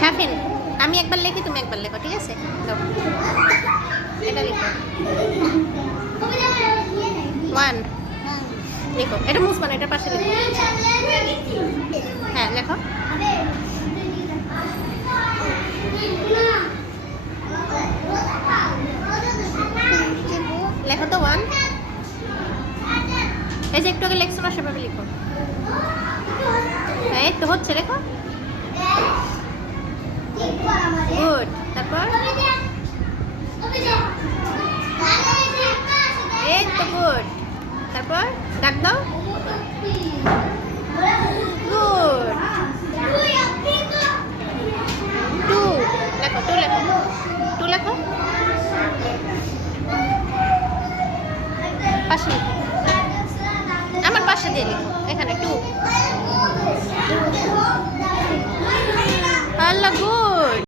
শাফিন, আমি একবার লেখি, তুমি একবার লেখো, ঠিক আছে? দাও, এটা লিখো। 1 লিখো। এটা মুসমান, এটার পাশে লিখো। হ্যাঁ, লেখো। লেখো তো 1। এই যে একটু আগে লেখছো না, সেভাবে লিখো। এই তো হচ্ছে, লেখো। গুড। তারপর এই তো গুড। তারপর ডাক দাও। গুড। 2 লেখো, 2 লেখো, 2 লেখো। পাশে লিখো, আমার পাশে দিয়ে লিখো, এখানে 2। আল্লাহ, গুড।